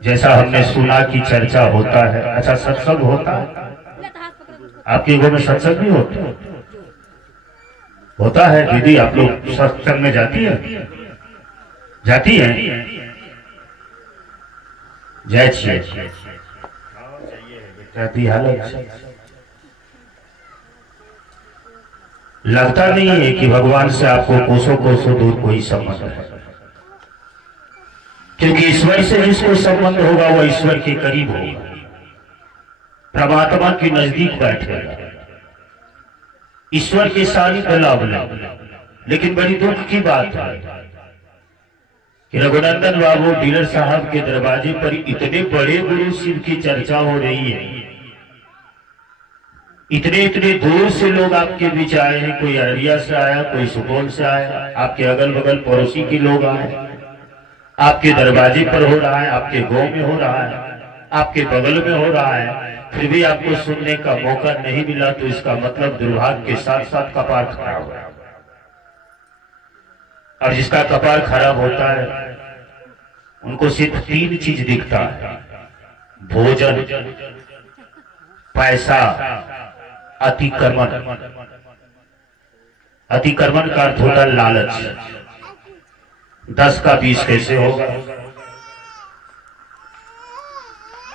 जैसा हमने सुना कि चर्चा होता है। अच्छा, सत्संग होता है आपके गांव में? सत्संग भी होता है दीदी? आप लोग सत्संग में जाती है? जाती है? जय छिए हालत लगता नहीं है कि भगवान से आपको कोसों कोसों दूर कोई संबंध है, क्योंकि ईश्वर से जिसको संबंध होगा वह ईश्वर के करीब होगा, परमात्मा के नजदीक बैठेगा, ईश्वर के सानिध्य लाभ लेगा। लेकिन बड़ी दुख की बात है कि रघुनंदन बाबू डीलर साहब के दरवाजे पर इतने बड़े गुरु शिव की चर्चा हो रही है, इतने इतने दूर से लोग आपके बीच आए हैं। कोई अररिया से आया, कोई सुपौल से आया, आपके अगल बगल पड़ोसी के लोग आए, आपके दरवाजे पर हो रहा है, आपके गांव में हो रहा है, आपके बगल में हो रहा है, फिर भी आपको सुनने का मौका नहीं मिला, तो इसका मतलब दुर्भाग्य के साथ साथ कपार खराब है। और जिसका कपार खराब होता है उनको सिर्फ 3 चीज दिखता है: भोजन, पैसा, अतिक्रमण। अतिक्रमण का अर्थ होता है लालच। 10 का 20 कैसे होगा?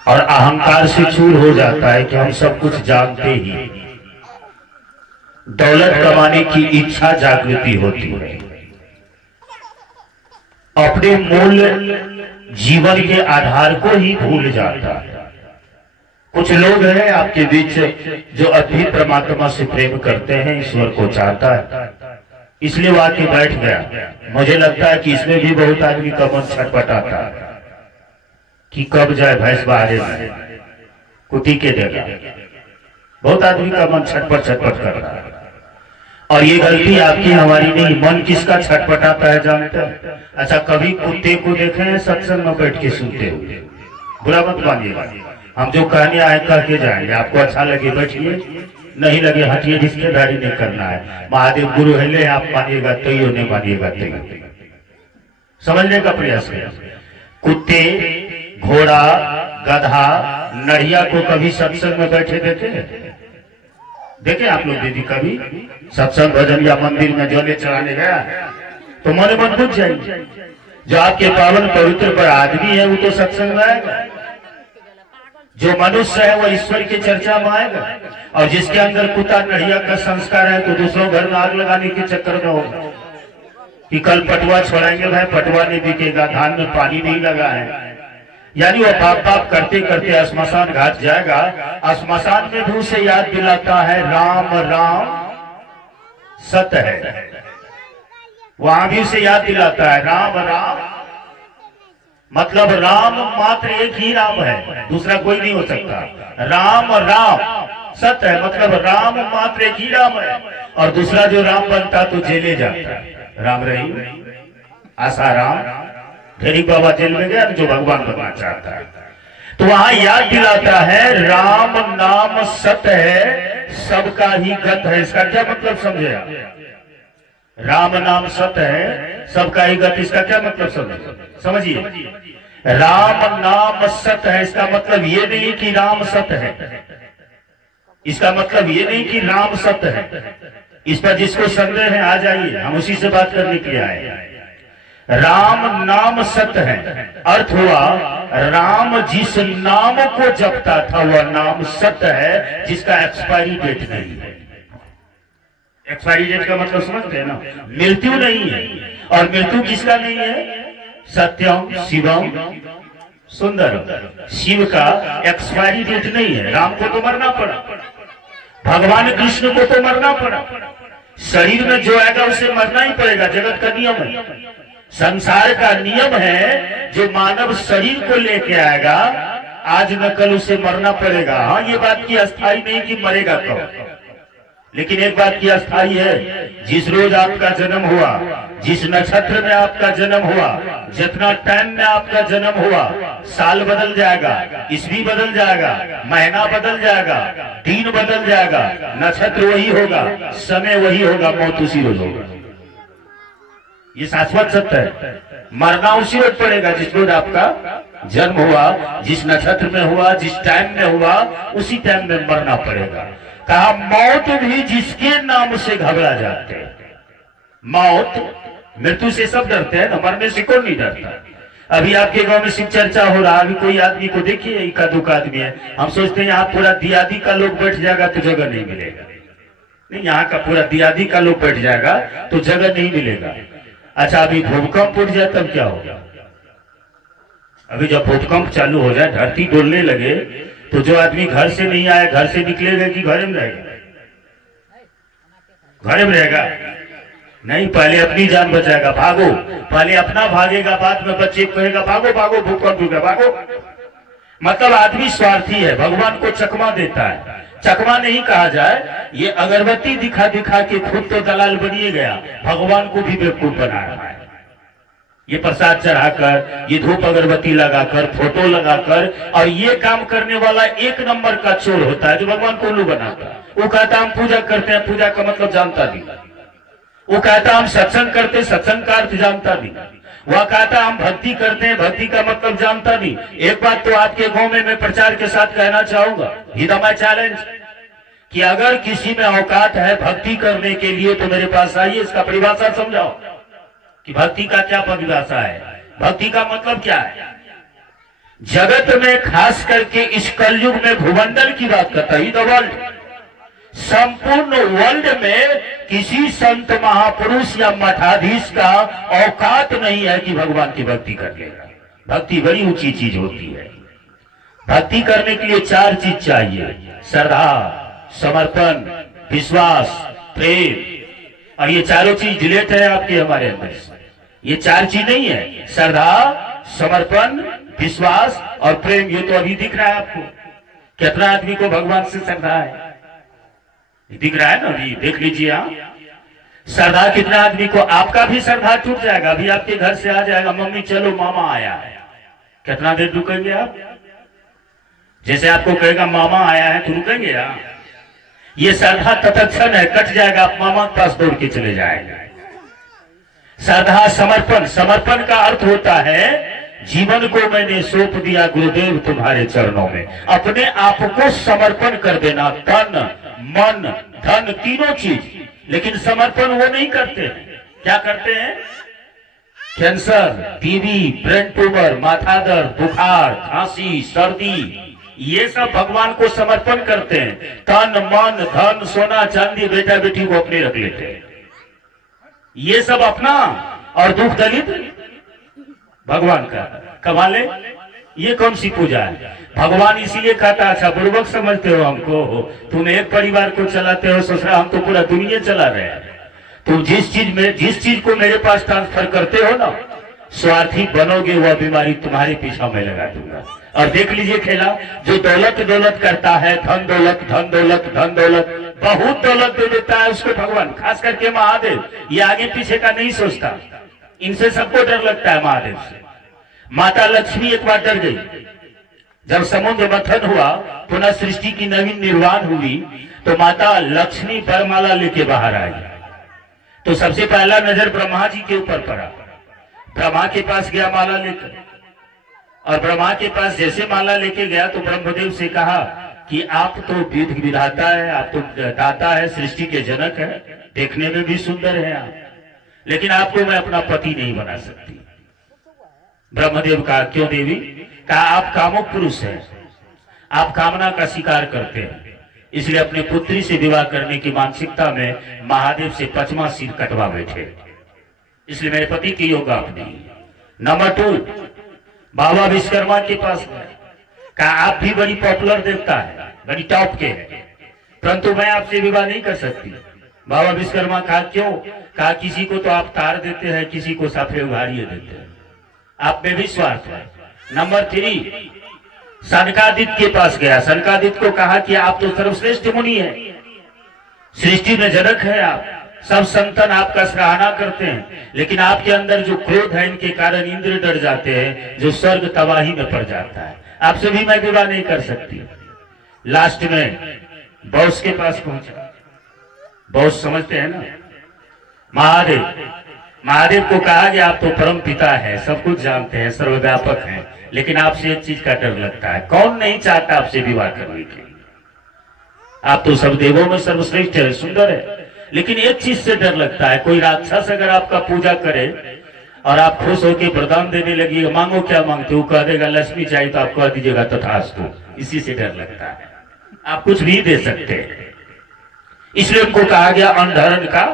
और अहंकार से चूर हो जाता है कि हम सब कुछ जानते ही। दौलत कमाने की इच्छा जागृति होती है, अपने मूल जीवन के आधार को ही भूल जाता है। कुछ लोग हैं आपके बीच जो अद्भुत परमात्मा से प्रेम करते हैं, ईश्वर को चाहता है, इसलिए वो आके बैठ गया। मुझे लगता है कि इसमें भी बहुत आदमी का मन छटपटाता है कि कब जाए भैंस बाहर कुटी के देगा। बहुत आदमी का मन छटपट कर रहा है। और ये गलती आपकी हमारी नहीं। मन किसका छटपटाता है जानते हैं? अच्छा, कभी कुत्ते को देखे हैं सत्संग में बैठ के सुनते हुए? बुरा मत मानिएगा, हम जो कहने आए कह के जाएंगे। आपको अच्छा लगे बैठिए, नहीं लगे हटिए, रिश्तेदारी नहीं करना है। महादेव गुरु है ले, आप मानिएगा तो ही, नहीं मानिएगा तो ही। समझने का प्रयास करें। कुत्ते, घोड़ा, गधा, नढ़िया को कभी सत्संग में बैठे देखे आप लोग? दीदी कभी सत्संग भजन या मंदिर में जले चढ़ाने गया तो मन बुझ जाएगी। जो आपके पावन पवित्र पर आदमी है वो तो सत्संग में आएगा, जो मनुष्य है वह ईश्वर की चर्चा में आएगा। और जिसके अंदर कुत्ता नढ़िया का संस्कार है तो दूसरों घर में आग लगाने के चक्कर में होगा कि कल पटुआ छोड़ेंगे, भाई पटुआ नहीं बिकेगा, धान में पानी नहीं लगा है। यानी वो पाप करते करते श्मशान घाट जाएगा। श्मशान में भी उसे याद दिलाता है राम राम सत्य है। वहां भी उसे याद दिलाता है राम राम, मतलब राम मात्र एक ही राम है, दूसरा कोई नहीं हो सकता। राम राम सत्य है, मतलब राम मात्र एक ही राम है। और दूसरा जो राम बनता तो जेले जाता है। राम रहीम आसाराम ढेरी बाबा जेल में गया जो भगवान बनना चाहता है। तो वहां याद दिलाता है राम नाम सत्य है, सबका ही गत है। इसका क्या मतलब समझे आप? राम नाम सत्य है, सबका ही गत, इसका क्या मतलब समझिए। राम नाम सत्य है, इसका मतलब ये नहीं कि राम सत्य है, इसका मतलब ये नहीं कि राम सत्य है। इस पर जिसको संदेह है आ जाइए, हम उसी से बात करने के लिए आए। राम नाम सत्य है, अर्थ हुआ राम जिस नाम को जपता था वह नाम सत्य है, जिसका एक्सपायरी डेट नहीं है। एक्सपायरी डेट का मतलब समझते हैं ना? मृत्यु नहीं है। और मृत्यु किसका नहीं है? सत्यम शिवम सुंदर। शिव का एक्सपायरी डेट नहीं है। राम को तो मरना पड़ा, भगवान कृष्ण को तो मरना पड़ा, शरीर में जो आएगा उसे मरना ही पड़ेगा, जगत का नियम है, संसार का नियम है। जो मानव शरीर को लेके आएगा आज न कल उसे मरना पड़ेगा। हाँ, ये बात की अस्थाई नहीं कि मरेगा कब, लेकिन एक बात की अस्थाई है, जिस रोज आपका जन्म हुआ, जिस नक्षत्र में आपका जन्म हुआ, जितना टाइम में आपका जन्म हुआ, साल बदल जाएगा, ईस्वी बदल जाएगा, महीना बदल जाएगा, दिन बदल जाएगा, नक्षत्र वही होगा, समय वही होगा, मौत उसी रोज होगा। ये शाश्वत सत्य है। मरना उसी रोज पड़ेगा जिस रोज आपका जन्म हुआ, जिस नक्षत्र में हुआ, जिस टाइम में हुआ, उसी टाइम में मरना पड़ेगा। कहा मौत भी जिसके नाम से घबरा जाते हैं। मौत, मृत्यु से सब डरते हैं ना, मरने से कौन नहीं डरता। अभी आपके गांव में शिव चर्चा हो रहा, अभी कोई आदमी को देखिए, इक्का दुक्का आदमी है, हम सोचते हैं यहाँ पूरा दियादी का लोग बैठ जाएगा तो जगह नहीं मिलेगा। नहीं, यहाँ का पूरा दियादी का लोग बैठ जाएगा तो जगह नहीं मिलेगा। अच्छा, अभी भूकंप उठ जाए तब क्या होगा? अभी जब भूकंप चालू हो जाए, धरती डोलने लगे, तो जो आदमी घर से नहीं आया, घर से निकलेगा कि घरे में रहेगा? घरे में रहेगा नहीं, पहले अपनी जान बचाएगा, भागो। पहले अपना भागेगा, बाद में बच्चे कहेगा भागो भागो, भूकंप होगा भागो। मतलब आदमी स्वार्थी है, भगवान को चकमा देता है। चकमा नहीं कहा जाए, ये अगरबत्ती दिखा दिखा के खुद तो दलाल बनिए गया, भगवान को भी बेवकूफ बना रहा है। ये प्रसाद चढ़ाकर, ये धूप अगरबत्ती लगाकर, फोटो लगाकर, और ये काम करने वाला एक नंबर का चोर होता है जो भगवान को उल्लू बनाता है। वो कहता हम पूजा करते हैं, पूजा का मतलब जानता नहीं। वो कहता हम सत्संग करते, सत्संग का अर्थ जानता नहीं। वह कहता हम भक्ति करते हैं, भक्ति का मतलब जानता नहीं। एक बात तो आपके गांव में मैं प्रचार के साथ कहना चाहूंगा, हिदा माय चैलेंज, कि अगर किसी में औकात है भक्ति करने के लिए तो मेरे पास आइए, इसका परिभाषा समझाओ कि भक्ति का क्या परिभाषा है। भक्ति का मतलब क्या है? जगत में खास करके इस कलयुग में भूमंडल की बात करता है, द वर्ल्ड, संपूर्ण वर्ल्ड में किसी संत महापुरुष या मठाधीश का औकात नहीं है कि भगवान की भक्ति कर लेगा। भक्ति बड़ी ऊंची चीज होती है। भक्ति करने के लिए 4 चीज चाहिए: श्रद्धा, समर्पण, विश्वास, प्रेम। और ये चारों चीज डिलेट है आपके हमारे अंदर से। ये 4 चीज नहीं है, श्रद्धा, समर्पण, विश्वास और प्रेम। ये तो अभी दिख रहा है आपको, कितना आदमी को भगवान से श्रद्धा है, दिख रहा है ना, अभी देख लीजिए आप। श्रद्धा कितना आदमी को, आपका भी श्रद्धा टूट जाएगा। अभी आपके घर से आ जाएगा, मम्मी चलो मामा आया है, कितना देर रुकेंगे आप? जैसे आपको कहेगा मामा आया है तो रुकेंगे आप? ये श्रद्धा तत्क्षण है, कट जाएगा, आप मामा के पास दौड़ के चले जाएंगे। श्रद्धा, समर्पण। समर्पण का अर्थ होता है जीवन को मैंने सौंप दिया गुरुदेव तुम्हारे चरणों में, अपने आप को समर्पण कर देना, तन मन धन तीनों चीज। लेकिन समर्पण वो नहीं करते हैं। क्या करते हैं? कैंसर, टीबी, ब्रेन ट्यूमर, माथा दर्द, बुखार, खांसी, सर्दी, ये सब भगवान को समर्पण करते हैं। तन मन धन सोना चांदी बेटा बेटी को अपने रख लेते हैं, ये सब अपना, और दुख दलित भगवान का। कमाले, ये कौन सी पूजा है? भगवान इसीलिए कहता, अच्छा बुर्बक समझते हो हमको, तुम एक परिवार को चलाते हो, सोचना हम तो पूरा दुनिया चला रहे हैं। तुम जिस चीज को मेरे पास ट्रांसफर करते हो ना, स्वार्थी बनोगे, वह बीमारी तुम्हारे पीछा में लगा दूंगा। और देख लीजिए खेला, जो दौलत दौलत करता है, धन दौलत धन दौलत धन दौलत, बहुत दौलत दे देता है उसको भगवान, खास करके महादेव। ये आगे पीछे का नहीं सोचता, इनसे सबको डर लगता है महादेव से। माता लक्ष्मी एक बार डर गई, जब समुद्र मंथन हुआ, पुनः सृष्टि की नवीन निर्वाण हुई, तो माता लक्ष्मी वरमाला लेके बाहर आई। तो सबसे पहला नजर ब्रह्मा जी के ऊपर पड़ा। ब्रह्मा के पास गया माला लेकर, और ब्रह्मा के पास जैसे माला लेके गया तो ब्रह्मदेव से कहा कि आप तो विधि विधाता है, आप तो दाता है, सृष्टि के जनक है, देखने में भी सुंदर है आप, लेकिन आपको मैं अपना पति नहीं बना सकती। ब्रह्मदेव कहा क्यों देवी? कहा आप कामुक पुरुष हैं, आप कामना का शिकार करते हैं, इसलिए अपने पुत्री से विवाह करने की मानसिकता में महादेव से 5वां सिर कटवा बैठे, इसलिए मेरे पति की योगा अपनी। नंबर 2, बाबा विश्वकर्मा के पास गए, कहा आप भी बड़ी पॉपुलर देवता है, बड़ी टॉप के हैं, परंतु मैं आपसे विवाह नहीं कर सकती। बाबा विश्वकर्मा कहा क्यों? कहा किसी को तो आप तार देते हैं, किसी को साफे उघाड़िए देते हैं, आप में भी स्वार्थ है। नंबर 3, सनकादित्य के पास गया, सनकादित्य को कहा कि आप तो सर्वश्रेष्ठ मुनि हैं, सृष्टि में जनक है आप, सब संतन आपका सराहना करते हैं, लेकिन आपके अंदर जो क्रोध है इनके कारण इंद्र डर जाते हैं, जो स्वर्ग तबाही में पड़ जाता है, आपसे भी मैं विवाह नहीं कर सकती। लास्ट में बॉस के पास पहुंचा, बॉस समझते हैं ना, महादेव। महादेव को कहा कि आप तो परम पिता है, सब कुछ जानते हैं, सर्वव्यापक हैं, लेकिन आपसे एक चीज का डर लगता है, कौन नहीं चाहता आपसे विवाह करने के लिए? आप तो सब देवों में सर्वश्रेष्ठ है, सुंदर है, लेकिन एक चीज से डर लगता है, कोई राक्षस अगर आपका पूजा करे और आप खुश होकर वरदान देने लगी, मांगो क्या मांगते हो, कह देगा लक्ष्मी चाहिए तो आप कह दीजिएगा तथास्तु। इसी से डर लगता है, आप कुछ भी दे सकते हैं। इसलिए उनको कहा गया अंधरण का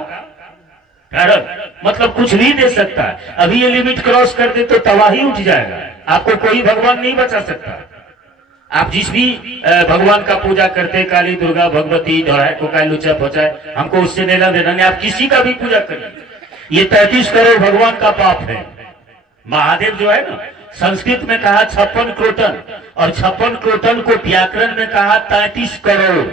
कारण, मतलब कुछ भी दे सकता है। अभी ये लिमिट क्रॉस कर दे तो तबाही उठ जाएगा, आपको कोई भगवान नहीं बचा सकता। आप जिस भी भगवान का पूजा करते, काली दुर्गा भगवती दोहराए को काय लुचा पहुंचाए, हमको उससे लेना देना नहीं। आप किसी का भी पूजा करिए, ये 33 करोड़ भगवान का पाप है। महादेव जो है ना, संस्कृत में कहा 56 क्रोटन, और 56 क्रोटन को व्याकरण में कहा 33 करोड़।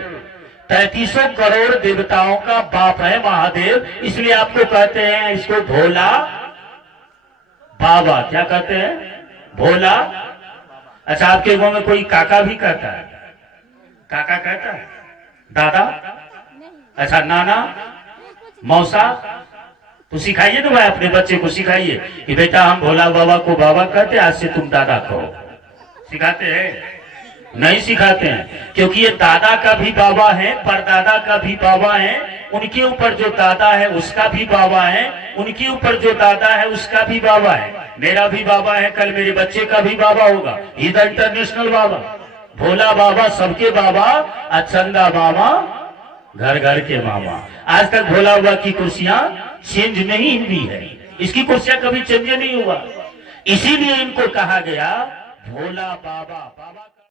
33 करोड़ देवताओं का बाप है महादेव, इसलिए आपको कहते हैं इसको भोला बाबा। क्या कहते हैं? भोला। अच्छा, आपके गांव में कोई काका भी कहता है? काका कहता है? दादा? अच्छा, नाना, मौसा? तो सिखाइए ना भाई, अपने बच्चे को सिखाइए कि बेटा हम भोला बाबा को बाबा कहते, आज से तुम दादा कहो। सिखाते हैं? नहीं सिखाते हैं, क्योंकि ये दादा का भी बाबा है, परदादा का भी बाबा है, उनके ऊपर जो दादा है उसका भी बाबा है, उनके ऊपर जो दादा है उसका भी बाबा है। मेरा भी बाबा है, कल मेरे बच्चे का भी बाबा होगा। इधर इंटरनेशनल बाबा, भोला बाबा सबके बाबा, अचंदा मामा घर घर के मामा। आज तक भोला बाबा की कुर्सियां चेंज नहीं हुई है, इसकी कुर्सियां कभी चेंज नहीं हुआ, इसीलिए इनको कहा गया भोला बाबा। बाबा